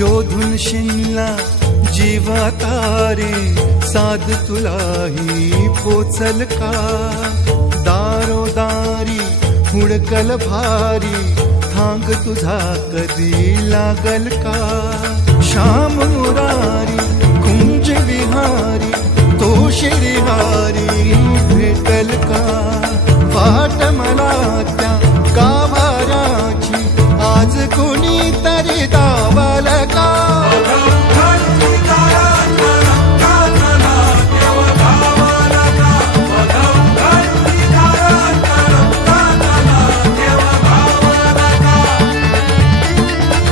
शोधून शिनला जीवा तारे, साध तुलाही पोचल का? दारोदारी हुडकल भारी, थांग तुझा कधी लागल का? श्याम मुरारी कुंज विहारी, तो श्रीहारी भेटल का? वाट मला त्या गाभाऱ्याची आज कोणी तरी